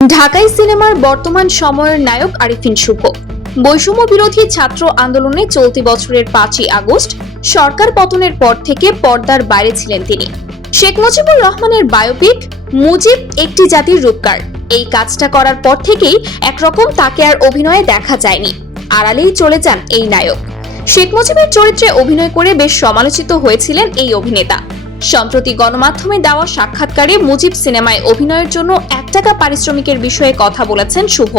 ঢাকাই সিনেমার বর্তমান সময়ের নায়ক আরিফিন শুভ। বৈষম্য বিরোধী ছাত্র আন্দোলনে চলতি বছরের পাঁচই আগস্ট সরকার পতনের পর থেকে পর্দার বাইরে ছিলেন তিনি। শেখ মুজিবুর রহমানের বায়োপিক মুজিব একটি জাতির রূপকার। এই কাজটা করার পর থেকেই একরকম তাকে আর অভিনয়ে দেখা যায়নি। আড়ালেই চলে যান এই নায়ক। শেখ মুজিবের চরিত্রে অভিনয় করে বেশ সমালোচিত হয়েছিলেন এই অভিনেতা। সম্প্রতি গণমাধ্যমে দেওয়া সাক্ষাৎকারে মুজিব সিনেমায় অভিনয়ের জন্য এক টাকা পারিশ্রমিকের বিষয়ে কথা বলেছেন শুভ।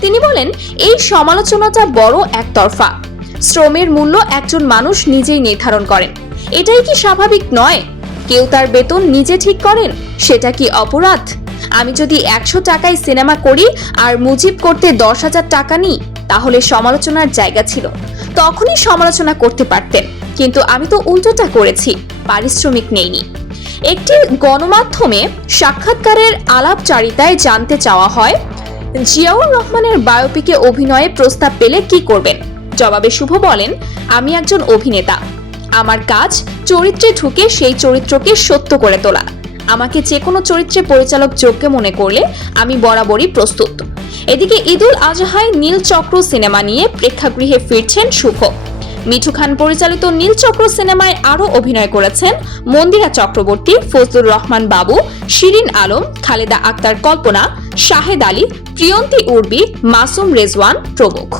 তিনি বলেন, এই সমালোচনাটা বড় একতরফা। শ্রমের মূল্য একজন মানুষ নিজেই নির্ধারণ করেন। এটাই কি স্বাভাবিক নয়? কেউ তার বেতন নিজে ঠিক করেন? সেটা কি অপরাধ? আমি যদি একশো টাকায় সিনেমা করি আর মুজিব করতে দশ হাজার টাকা নিই, তাহলে সমালোচনার জায়গা ছিল। তখনই সমালোচনা করতে পারতেন। কিন্তু আমি তো উল্টোটা করেছি। পারিশ্রমিক নেইনি একটি গণমাধ্যমে সাক্ষাৎকারের আলাপচারিতায় জানতে চাওয়া হয়, জিয়াউর রহমানের বায়োপিকে অভিনয়ে প্রস্তাব পেলে কি করবেন? জবাবে শুভ বলেন, আমি একজন অভিনেতা। আমার কাজ চরিত্রে ঢুকে সেই চরিত্রকে সত্য করে তোলা। আমাকে যে কোনো চরিত্রে পরিচালক যোগ্য মনে করলে আমি বরাবরই প্রস্তুত। এদিকে ঈদুল আজহায় নীল চক্র সিনেমা নিয়ে প্রেক্ষাগৃহে ফিরছেন শুভ। মিঠু খান পরিচালিত নীল চক্র সিনেমায় আরও অভিনয় করেছেন মন্দিরা চক্রবর্তী, ফজলুর রহমান বাবু, শিরিন আলম, খালেদা আক্তার কল্পনা, শাহেদ আলী, প্রিয়ন্তী উর্বি, মাসুম রেজওয়ান প্রমুখ।